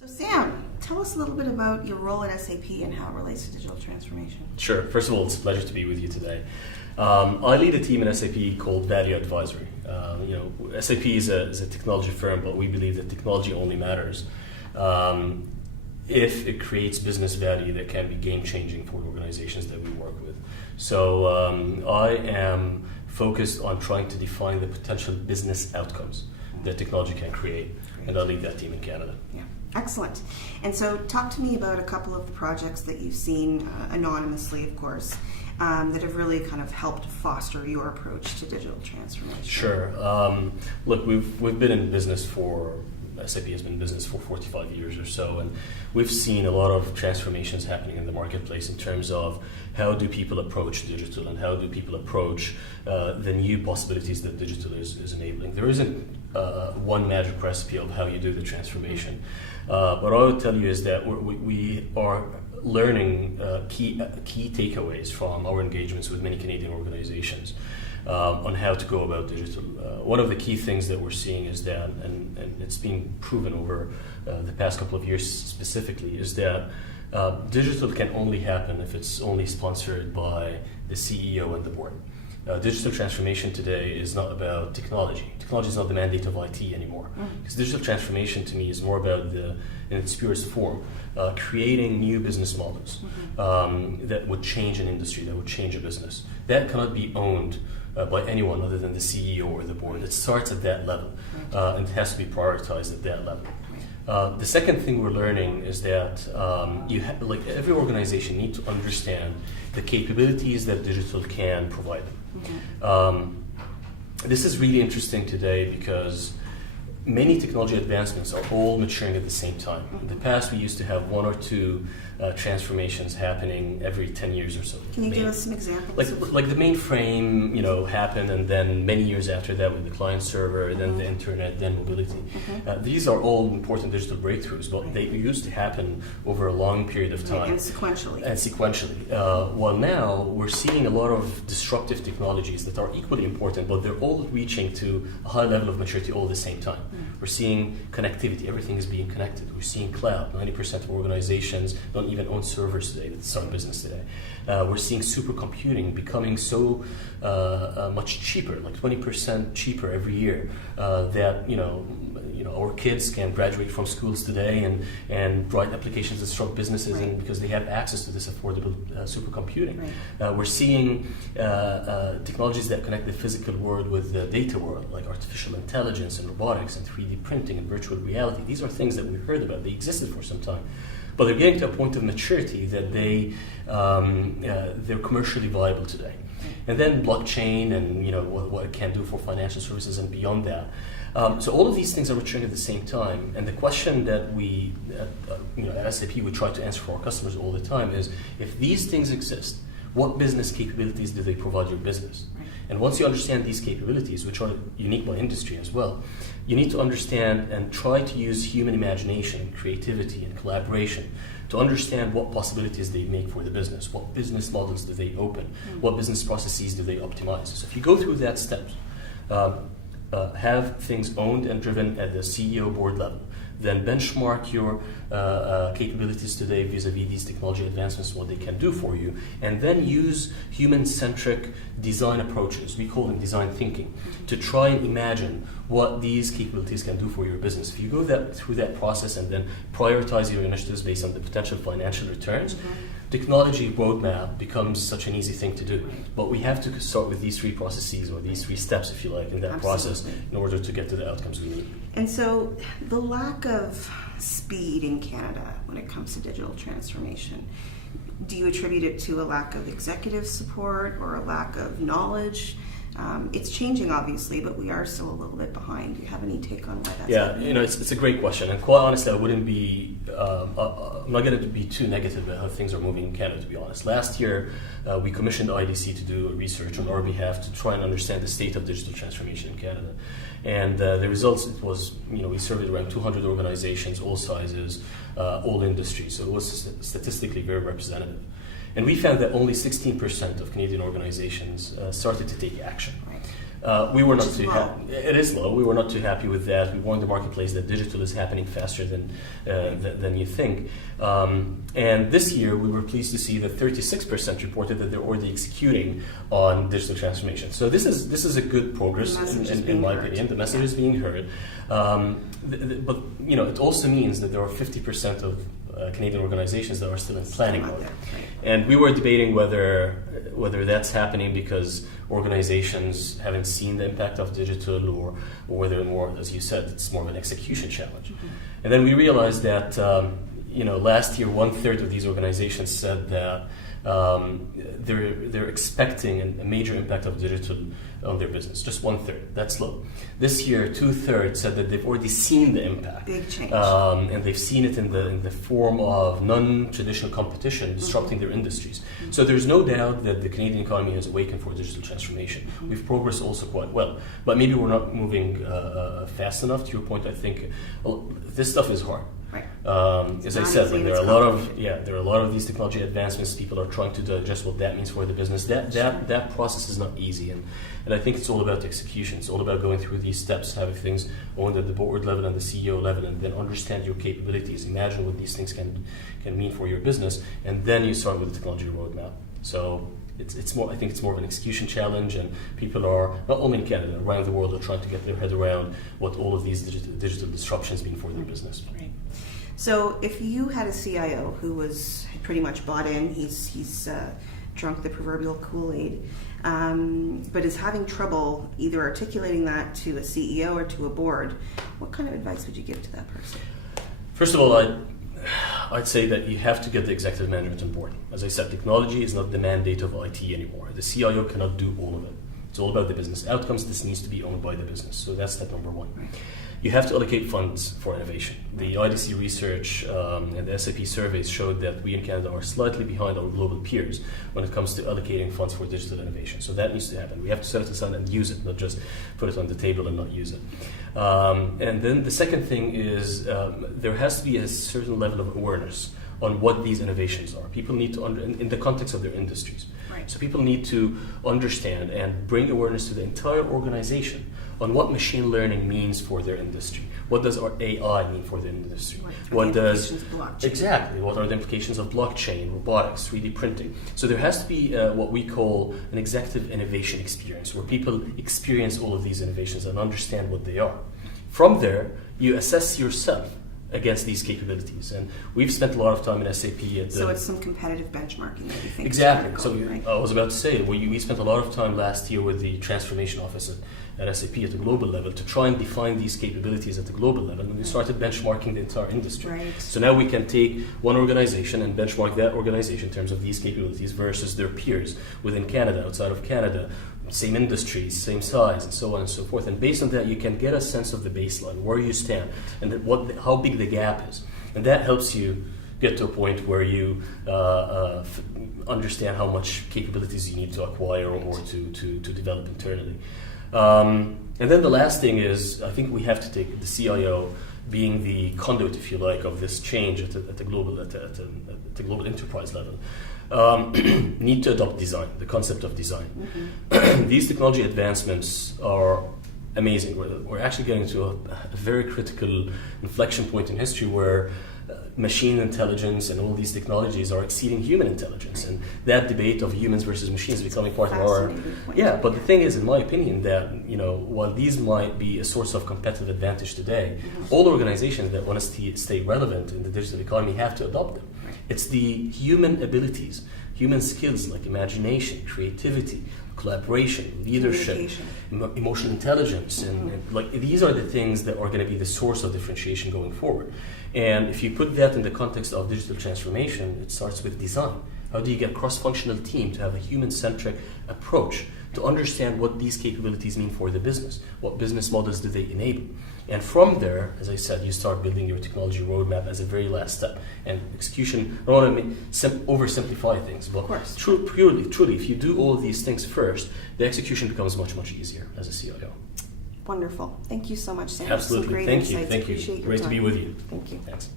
So Sam, tell us a little bit about your role at SAP and how it relates to digital transformation. Sure. First of all, it's a pleasure to be with you today. I lead a team in SAP called Value Advisory. SAP is a technology firm, but we believe that technology only matters if it creates business value that can be game-changing for organizations that we work with. So I am focused on trying to define the potential business outcomes that technology can create, and I lead that team in Canada. Yeah. Excellent. And so talk to me about a couple of the projects that you've seen, anonymously of course, that have really kind of helped foster your approach to digital transformation. Sure. Look, we've been in business SAP has been in business for 45 years or so, and we've seen a lot of transformations happening in the marketplace in terms of how do people approach digital and how do people approach the new possibilities that digital is enabling. There isn't one magic recipe of how you do the transformation. What I would tell you is that we are learning key takeaways from our engagements with many Canadian organizations on how to go about digital. One of the key things that we're seeing is that, and it's been proven over the past couple of years specifically, is that digital can only happen if it's only sponsored by the CEO and the board. Digital transformation today is not about technology. Technology is not the mandate of IT anymore. Because digital transformation to me is more about, in its purest form, creating new business models that would change an industry, that would change a business. That cannot be owned by anyone other than the CEO or the board. It starts at that level, and it has to be prioritized at that level. The second thing we're learning is that every organization needs to understand the capabilities that digital can provide them. This is really interesting today because many technology advancements are all maturing at the same time. In the past, we used to have one or two transformations happening every 10 years or so. Can you give us some examples? Like the mainframe, happened, and then many years after that with the client server, then the internet, then mobility. These are all important digital breakthroughs, but they used to happen over a long period of time. And sequentially. While now we're seeing a lot of disruptive technologies that are equally important, but they're all reaching to a high level of maturity all at the same time. We're seeing connectivity, everything is being connected. We're seeing cloud, 90% of organizations don't even own servers today that start business today. We're seeing supercomputing becoming so much cheaper, like 20% cheaper every year, that our kids can graduate from schools today and write applications that start businesses, and because they have access to this affordable supercomputing. We're seeing technologies that connect the physical world with the data world, like artificial intelligence and robotics and 3D printing and virtual reality. These are things that we've heard about. They existed for some time, but they're getting to a point of maturity that they're commercially viable today. And then blockchain and what it can do for financial services and beyond that. So all of these things are maturing at the same time. And the question that we, at SAP, we try to answer for our customers all the time is, if these things exist, what business capabilities do they provide your business? And once you understand these capabilities, which are unique by industry as well, you need to understand and try to use human imagination, creativity, and collaboration to understand what possibilities they make for the business, what business models do they open, what business processes do they optimize. So if you go through that steps, have things owned and driven at the CEO board level, then benchmark your capabilities today vis-a-vis these technology advancements, what they can do for you, and then use human-centric design approaches, we call them design thinking, to try and imagine what these capabilities can do for your business. If you go through that process and then prioritize your initiatives based on the potential financial returns, technology roadmap becomes such an easy thing to do. But we have to start with these three processes, or these three steps, if you like, in that process in order to get to the outcomes we need. And so the lack of speed in Canada when it comes to digital transformation, do you attribute it to a lack of executive support or a lack of knowledge? It's changing, obviously, but we are still a little bit behind. Do you have any take on why that's happening? It's a great question, and quite honestly, I wouldn't be. I'm not going to be too negative about how things are moving in Canada, to be honest. Last year, we commissioned IDC to do research on our behalf to try and understand the state of digital transformation in Canada, and the results, it was, we surveyed around 200 organizations, all sizes, all industries, so it was statistically very representative. And we found that only 16% of Canadian organizations started to take action. We were not Which is too low. happy. It is low. We were not too happy with that. We warned the marketplace that digital is happening faster than you think. And this year, we were pleased to see that 36% reported that they're already executing on digital transformation. So this is a good progress The message is in being my heard. opinion. The message Yeah. is being heard. But it also means that there are 50% of Canadian organizations that are still in planning Still out mode. there, right. And we were debating whether that's happening because organizations haven't seen the impact of digital, or whether more, as you said, it's more of an execution challenge. Mm-hmm. And then we realized that last year 1/3 of these organizations said that they're expecting a major impact of digital on their business. Just 1/3. That's low. This year, 2/3 said that they've already seen the impact. Big change. And they've seen it in the form of non-traditional competition disrupting their industries. So there's no doubt that the Canadian economy has awakened for digital transformation. We've progressed also quite well, but maybe we're not moving fast enough. To your point, I think this stuff is hard. Right. As I not said, easy, like, and there are it's a lot complicated. there are a lot of these technology advancements. People are trying to digest what that means for the business. That process is not easy, and I think it's all about execution. It's all about going through these steps, having things owned at the board level and the CEO level, and then understand your capabilities. Imagine what these things can mean for your business, and then you start with the technology roadmap. So it's more. I think it's more of an execution challenge, and people are not only in Canada, around the world, are trying to get their head around what all of these digital disruptions mean for their business. Right. So if you had a CIO who was pretty much bought in, he's drunk the proverbial Kool-Aid, but is having trouble either articulating that to a CEO or to a board, what kind of advice would you give to that person? First of all, I'd say that you have to get the executive management on board. As I said, technology is not the mandate of IT anymore. The CIO cannot do all of it. It's all about the business outcomes. This needs to be owned by the business. So that's step number one. Right. You have to allocate funds for innovation. The IDC research and the SAP surveys showed that we in Canada are slightly behind our global peers when it comes to allocating funds for digital innovation. So that needs to happen. We have to set it aside and use it, not just put it on the table and not use it. And then the second thing is there has to be a certain level of awareness on what these innovations are. People need to, in the context of their industries. Right. So people need to understand and bring awareness to the entire organization on what machine learning means for their industry. What does our AI mean for the industry? What does blockchain? Exactly? What are the implications of blockchain, robotics, 3D printing? So there has to be what we call an executive innovation experience, where people experience all of these innovations and understand what they are. From there, you assess yourself against these capabilities, and we've spent a lot of time in SAP at the... So it's some competitive benchmarking that you think Exactly. is So critical, right? I was about to say, we spent a lot of time last year with the transformation office at SAP at the global level to try and define these capabilities at the global level, and we started benchmarking the entire industry. Right. So now we can take one organization and benchmark that organization in terms of these capabilities versus their peers within Canada, outside of Canada, same industries, same size, and so on and so forth. And based on that, you can get a sense of the baseline, where you stand, and how big the gap is. And that helps you get to a point where you understand how much capabilities you need to acquire or to develop internally. And then the last thing is, I think we have to take the CIO being the conduit, if you like, of this change at the global enterprise level. Need to adopt design, the concept of design. Mm-hmm. These technology advancements are amazing. We're actually getting to a very critical inflection point in history where machine intelligence and all these technologies are exceeding human intelligence, and that debate of humans versus machines is becoming part of our... Point. Yeah, but the thing is, in my opinion, that while these might be a source of competitive advantage today, all organizations that want to stay relevant in the digital economy have to adopt them. Right. It's the human abilities, human skills like imagination, creativity, collaboration, leadership, emotional intelligence, and like these are the things that are going to be the source of differentiation going forward. And if you put that in the context of digital transformation, it starts with design. How do you get a cross-functional team to have a human-centric approach to understand what these capabilities mean for the business? What business models do they enable? And from there, as I said, you start building your technology roadmap as a very last step. And execution, I don't want to oversimplify things, but truly, if you do all of these things first, the execution becomes much, much easier as a CIO. Wonderful. Thank you so much, Sam. Absolutely. Some great Thank insights. you. Thank Appreciate you. your Great to time. be with you. Thank you. Thanks.